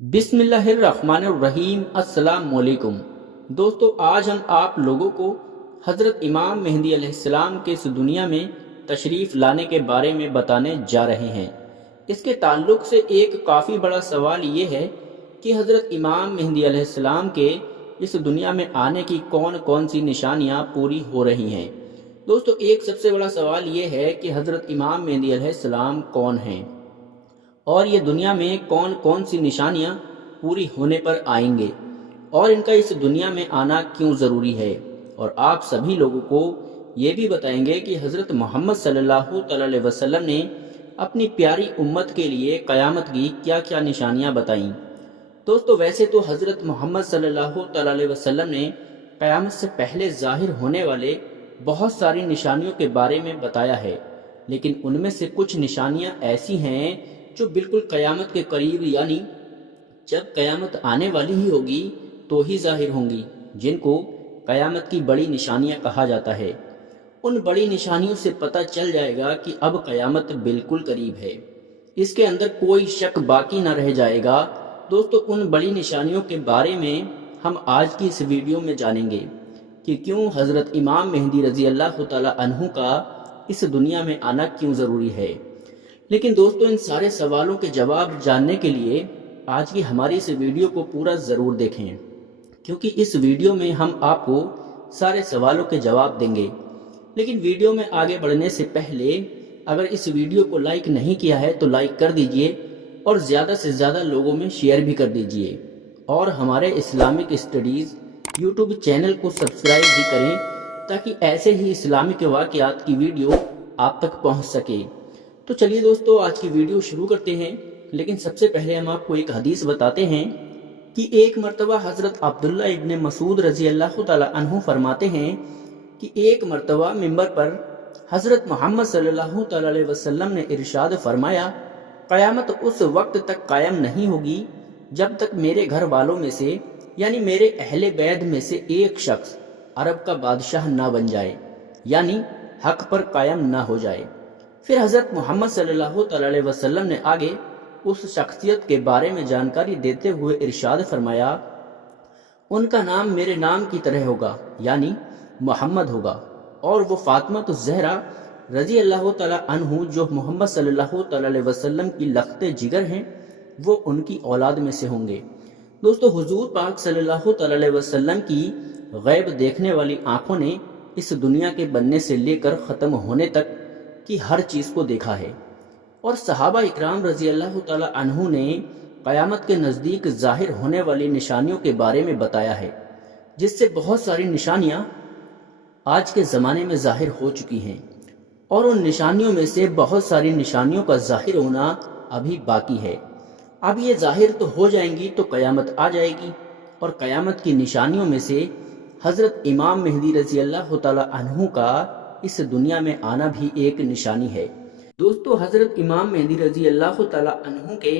بسم اللہ الرحمن الرحیم۔ السلام علیکم دوستو، آج ہم آپ لوگوں کو حضرت امام مہدی علیہ السلام کے اس دنیا میں تشریف لانے کے بارے میں بتانے جا رہے ہیں۔ اس کے تعلق سے ایک کافی بڑا سوال یہ ہے کہ حضرت امام مہدی علیہ السلام کے اس دنیا میں آنے کی کون کون سی نشانیاں پوری ہو رہی ہیں۔ دوستو، ایک سب سے بڑا سوال یہ ہے کہ حضرت امام مہدی علیہ السلام کون ہیں اور یہ دنیا میں کون کون سی نشانیاں پوری ہونے پر آئیں گے، اور ان کا اس دنیا میں آنا کیوں ضروری ہے، اور آپ سبھی لوگوں کو یہ بھی بتائیں گے کہ حضرت محمد صلی اللہ علیہ وسلم نے اپنی پیاری امت کے لیے قیامت کی کیا کیا نشانیاں بتائیں۔ دوستو، ویسے تو حضرت محمد صلی اللہ علیہ وسلم نے قیامت سے پہلے ظاہر ہونے والے بہت ساری نشانیوں کے بارے میں بتایا ہے، لیکن ان میں سے کچھ نشانیاں ایسی ہیں جو بالکل قیامت کے قریب، یعنی جب قیامت آنے والی ہی ہوگی تو ہی ظاہر ہوں گی، جن کو قیامت کی بڑی نشانیاں کہا جاتا ہے۔ ان بڑی نشانیوں سے پتہ چل جائے گا کہ اب قیامت بالکل قریب ہے، اس کے اندر کوئی شک باقی نہ رہ جائے گا۔ دوستو، ان بڑی نشانیوں کے بارے میں ہم آج کی اس ویڈیو میں جانیں گے کہ کیوں حضرت امام مہدی رضی اللہ تعالی عنہ کا اس دنیا میں آنا کیوں ضروری ہے۔ لیکن دوستو، ان سارے سوالوں کے جواب جاننے کے لیے آج کی ہماری اس ویڈیو کو پورا ضرور دیکھیں، کیونکہ اس ویڈیو میں ہم آپ کو سارے سوالوں کے جواب دیں گے۔ لیکن ویڈیو میں آگے بڑھنے سے پہلے اگر اس ویڈیو کو لائک نہیں کیا ہے تو لائک کر دیجئے، اور زیادہ سے زیادہ لوگوں میں شیئر بھی کر دیجئے، اور ہمارے اسلامک اسٹڈیز یوٹیوب چینل کو سبسکرائب بھی کریں تاکہ ایسے ہی اسلامک واقعات کی ویڈیو آپ تک پہنچ سکے۔ تو چلیے دوستو، آج کی ویڈیو شروع کرتے ہیں۔ لیکن سب سے پہلے ہم آپ کو ایک حدیث بتاتے ہیں کہ ایک مرتبہ حضرت عبداللہ ابن مسعود رضی اللہ تعالی عنہ فرماتے ہیں کہ ایک مرتبہ منبر پر حضرت محمد صلی اللہ تعالی علیہ وسلم نے ارشاد فرمایا، قیامت اس وقت تک قائم نہیں ہوگی جب تک میرے گھر والوں میں سے، یعنی میرے اہل بیت میں سے ایک شخص عرب کا بادشاہ نہ بن جائے، یعنی حق پر قائم نہ ہو جائے۔ پھر حضرت محمد صلی اللہ تعالی علیہ وسلم نے آگے اس شخصیت کے بارے میں جانکاری دیتے ہوئے ارشاد فرمایا، ان کا نام میرے نام کی طرح ہوگا، یعنی محمد ہوگا، اور وہ فاطمہ الزہرا رضی اللہ تعالی عنہ جو محمد صلی اللہ تعالی علیہ وسلم کی لخت جگر ہیں، وہ ان کی اولاد میں سے ہوں گے۔ دوستو، حضور پاک صلی اللہ تعالی علیہ وسلم کی غیب دیکھنے والی آنکھوں نے اس دنیا کے بننے سے لے کر ختم ہونے تک کی ہر چیز کو دیکھا ہے، اور صحابہ اکرام رضی اللہ تعالی عنہ نے قیامت کے نزدیک ظاہر ہونے والی نشانیوں کے بارے میں بتایا ہے، جس سے بہت ساری نشانیاں آج کے زمانے میں ظاہر ہو چکی ہیں، اور ان نشانیوں میں سے بہت ساری نشانیوں کا ظاہر ہونا ابھی باقی ہے۔ اب یہ ظاہر تو ہو جائیں گی تو قیامت آ جائے گی، اور قیامت کی نشانیوں میں سے حضرت امام مہدی رضی اللہ تعالی عنہ کا اس دنیا میں آنا بھی ایک نشانی ہے۔ دوستو، حضرت امام مہدی رضی اللہ تعالی عنہ کے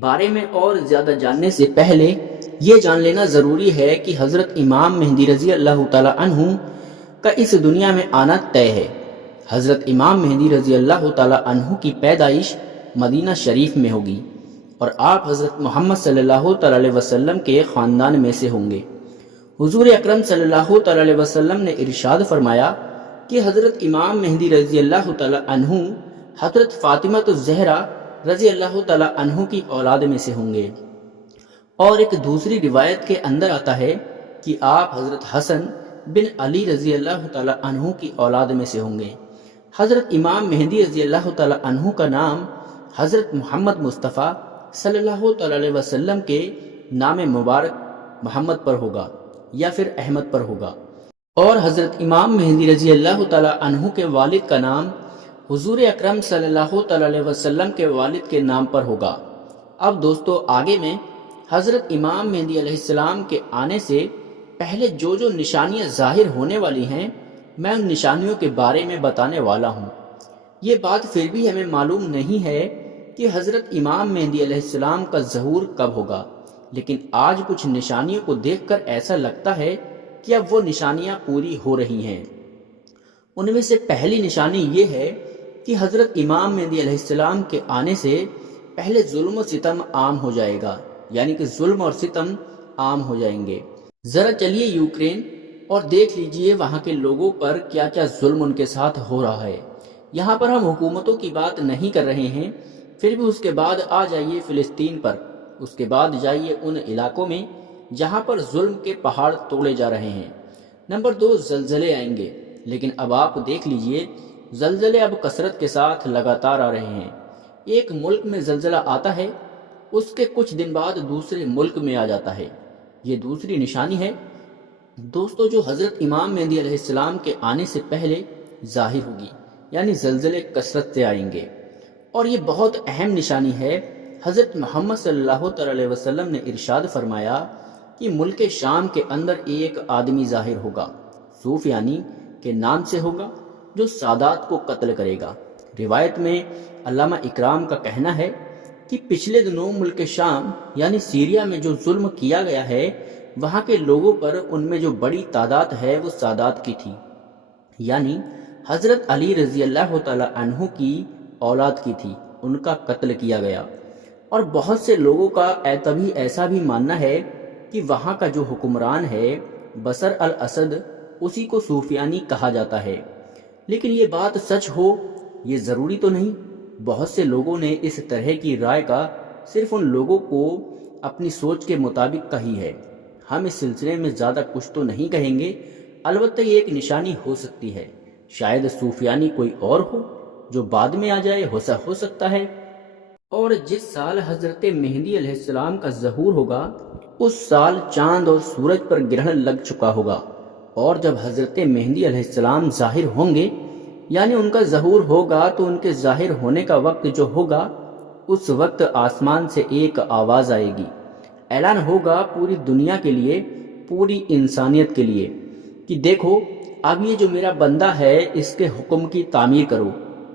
بارے میں اور زیادہ جاننے سے پہلے یہ جان لینا ضروری ہے کہ حضرت امام مہدی رضی اللہ تعالی عنہ کا اس دنیا میں آنا طے ہے۔ حضرت امام مہدی رضی اللہ تعالی عنہ کی پیدائش مدینہ شریف میں ہوگی، اور آپ حضرت محمد صلی اللہ تعالی علیہ وسلم کے خاندان میں سے ہوں گے۔ حضور اکرم صلی اللہ تعالی علیہ وسلم نے ارشاد فرمایا کہ حضرت امام مہدی رضی اللہ تعالی عنہ حضرت فاطمہ الزہرا رضی اللہ تعالی عنہ کی اولاد میں سے ہوں گے، اور ایک دوسری روایت کے اندر آتا ہے کہ آپ حضرت حسن بن علی رضی اللہ تعالی عنہ کی اولاد میں سے ہوں گے۔ حضرت امام مہدی رضی اللہ تعالی عنہ کا نام حضرت محمد مصطفیٰ صلی اللہ تعالی علیہ وسلم کے نام مبارک محمد پر ہوگا، یا پھر احمد پر ہوگا، اور حضرت امام مہدی رضی اللہ تعالی عنہ کے والد کا نام حضور اکرم صلی اللہ تعالی علیہ وسلم کے والد کے نام پر ہوگا۔ اب دوستو، آگے میں حضرت امام مہدی علیہ السلام کے آنے سے پہلے جو جو نشانیاں ظاہر ہونے والی ہیں، میں ان نشانیوں کے بارے میں بتانے والا ہوں۔ یہ بات پھر بھی ہمیں معلوم نہیں ہے کہ حضرت امام مہدی علیہ السلام کا ظہور کب ہوگا، لیکن آج کچھ نشانیوں کو دیکھ کر ایسا لگتا ہے کہ اب وہ نشانیاں پوری ہو رہی ہیں۔ ان میں سے پہلی نشانی یہ ہے کہ حضرت امام مہدی علیہ السلام کے آنے سے پہلے ظلم و ستم عام ہو جائے گا، یعنی کہ ظلم اور ستم عام ہو جائیں گے۔ ذرا چلیے یوکرین اور دیکھ لیجئے وہاں کے لوگوں پر کیا کیا ظلم ان کے ساتھ ہو رہا ہے۔ یہاں پر ہم حکومتوں کی بات نہیں کر رہے ہیں، پھر بھی اس کے بعد آ جائیے فلسطین پر، اس کے بعد جائیے ان علاقوں میں جہاں پر ظلم کے پہاڑ توڑے جا رہے ہیں۔ نمبر 2، زلزلے آئیں گے، لیکن اب آپ دیکھ لیجئے زلزلے اب کثرت کے ساتھ لگاتار آ رہے ہیں۔ ایک ملک میں زلزلہ آتا ہے، اس کے کچھ دن بعد دوسرے ملک میں آ جاتا ہے۔ یہ دوسری نشانی ہے دوستو جو حضرت امام مہدی علیہ السلام کے آنے سے پہلے ظاہر ہوگی، یعنی زلزلے کثرت سے آئیں گے۔ اور یہ بہت اہم نشانی ہے۔ حضرت محمد صلی اللہ علیہ وسلم نے ارشاد فرمایا کہ ملک شام کے اندر ایک آدمی ظاہر ہوگا، سفیانی کے نام سے ہوگا، جو سادات کو قتل کرے گا۔ روایت میں علامہ اکرام کا کہنا ہے کہ پچھلے دنوں ملک شام یعنی سیریا میں جو ظلم کیا گیا ہے، وہاں کے لوگوں پر ان میں جو بڑی تعداد ہے وہ سادات کی تھی، یعنی حضرت علی رضی اللہ تعالی عنہ کی اولاد کی تھی، ان کا قتل کیا گیا۔ اور بہت سے لوگوں کا ایسا بھی ماننا ہے کہ وہاں کا جو حکمران ہے بشر الاسد، اسی کو سفیانی کہا جاتا ہے۔ لیکن یہ بات سچ ہو یہ ضروری تو نہیں۔ بہت سے لوگوں نے اس طرح کی رائے کا صرف ان لوگوں کو اپنی سوچ کے مطابق کہی ہے۔ ہم اس سلسلے میں زیادہ کچھ تو نہیں کہیں گے، البتہ یہ ایک نشانی ہو سکتی ہے، شاید سفیانی کوئی اور ہو جو بعد میں آ جائے، ہو سکتا ہے۔ اور جس سال حضرت مہدی علیہ السلام کا ظہور ہوگا اس سال چاند اور سورج پر گرہن لگ چکا ہوگا، اور جب حضرت مہدی علیہ السلام ظاہر ہوں گے یعنی ان کا ظہور ہوگا تو ان کے ظاہر ہونے کا وقت جو ہوگا اس وقت آسمان سے ایک آواز آئے گی، اعلان ہوگا پوری دنیا کے لیے، پوری انسانیت کے لیے کہ دیکھو اب یہ جو میرا بندہ ہے اس کے حکم کی تعمیر کرو۔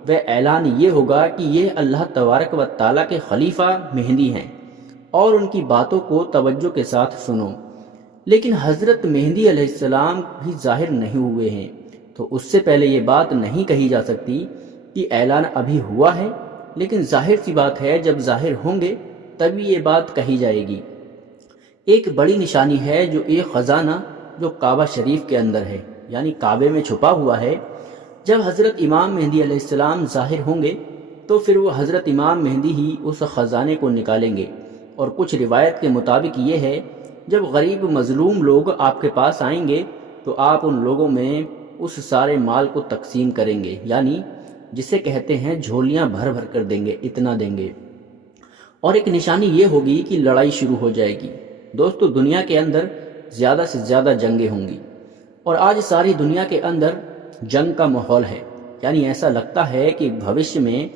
وہ اعلان یہ ہوگا کہ یہ اللہ تبارک و تعالیٰ کے خلیفہ مہدی ہیں اور ان کی باتوں کو توجہ کے ساتھ سنو۔ لیکن حضرت مہدی علیہ السلام بھی ظاہر نہیں ہوئے ہیں، تو اس سے پہلے یہ بات نہیں کہی جا سکتی کہ اعلان ابھی ہوا ہے، لیکن ظاہر سی بات ہے جب ظاہر ہوں گے تبھی یہ بات کہی جائے گی۔ ایک بڑی نشانی ہے جو ایک خزانہ جو کعبہ شریف کے اندر ہے، یعنی کعبے میں چھپا ہوا ہے۔ جب حضرت امام مہدی علیہ السلام ظاہر ہوں گے تو پھر وہ حضرت امام مہدی ہی اس خزانے کو نکالیں گے۔ اور کچھ روایت کے مطابق یہ ہے جب غریب مظلوم لوگ آپ کے پاس آئیں گے تو آپ ان لوگوں میں اس سارے مال کو تقسیم کریں گے، یعنی جسے کہتے ہیں جھولیاں بھر بھر کر دیں گے، اتنا دیں گے۔ اور ایک نشانی یہ ہوگی کہ لڑائی شروع ہو جائے گی۔ دوستو دنیا کے اندر زیادہ سے زیادہ جنگیں ہوں گی، اور آج ساری دنیا کے اندر جنگ کا ماحول ہے، یعنی ایسا لگتا ہے کہ بھوشیہ میں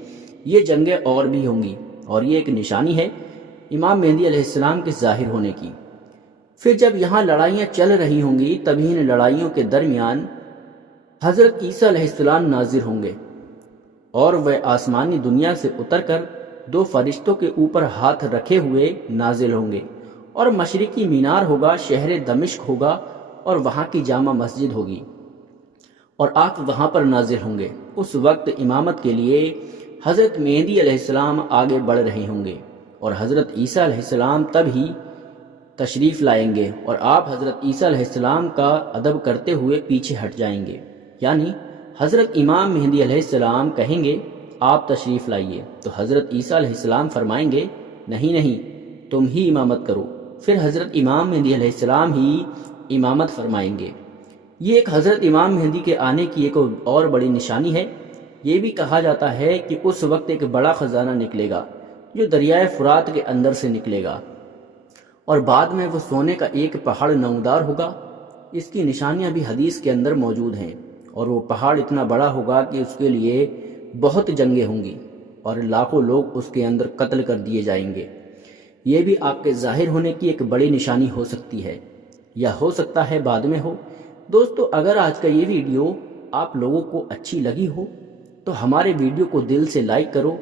یہ جنگیں اور بھی ہوں گی، اور یہ ایک نشانی ہے امام مہدی علیہ السلام کے ظاہر ہونے کی۔ پھر جب یہاں لڑائیاں چل رہی ہوں گی تبھی ان لڑائیوں کے درمیان حضرت عیسیٰ علیہ السلام نازل ہوں گے، اور وہ آسمانی دنیا سے اتر کر دو فرشتوں کے اوپر ہاتھ رکھے ہوئے نازل ہوں گے، اور مشرقی مینار ہوگا، شہر دمشق ہوگا، اور وہاں کی جامع مسجد ہوگی، اور آپ وہاں پر نازل ہوں گے۔ اس وقت امامت کے لیے حضرت مہدی علیہ السلام آگے بڑھ رہے ہوں گے، اور حضرت عیسیٰ علیہ السلام تب ہی تشریف لائیں گے، اور آپ حضرت عیسیٰ علیہ السلام کا ادب کرتے ہوئے پیچھے ہٹ جائیں گے، یعنی حضرت امام مہدی علیہ السلام کہیں گے آپ تشریف لائیے، تو حضرت عیسیٰ علیہ السلام فرمائیں گے نہیں تم ہی امامت کرو، پھر حضرت امام مہدی علیہ السلام ہی امامت فرمائیں گے۔ یہ ایک حضرت امام مہدی کے آنے کی ایک اور بڑی نشانی ہے۔ یہ بھی کہا جاتا ہے کہ اس وقت ایک بڑا خزانہ نکلے گا جو دریائے فرات کے اندر سے نکلے گا، اور بعد میں وہ سونے کا ایک پہاڑ نمودار ہوگا۔ اس کی نشانیاں بھی حدیث کے اندر موجود ہیں، اور وہ پہاڑ اتنا بڑا ہوگا کہ اس کے لیے بہت جنگیں ہوں گی، اور لاکھوں لوگ اس کے اندر قتل کر دیے جائیں گے۔ یہ بھی آپ کے ظاہر ہونے کی ایک بڑی نشانی ہو سکتی ہے، یا ہو سکتا ہے بعد میں ہو۔ دوستو اگر آج کا یہ ویڈیو آپ لوگوں کو اچھی لگی ہو تو ہمارے ویڈیو کو دل سے لائک کرو،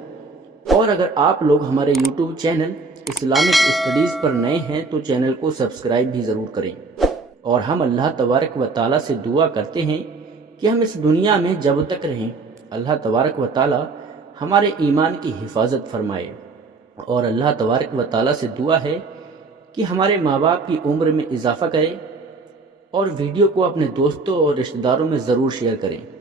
اور اگر آپ لوگ ہمارے یوٹیوب چینل اسلامک اسٹڈیز پر نئے ہیں تو چینل کو سبسکرائب بھی ضرور کریں۔ اور ہم اللہ تبارک و تعالیٰ سے دعا کرتے ہیں کہ ہم اس دنیا میں جب تک رہیں اللہ تبارک و تعالیٰ ہمارے ایمان کی حفاظت فرمائے، اور اللہ تبارک و تعالیٰ سے دعا ہے کہ ہمارے ماں باپ کی عمر میں اضافہ کریں اور ویڈیو کو اپنے دوستوں اور رشتہ داروں میں ضرور شیئر کریں۔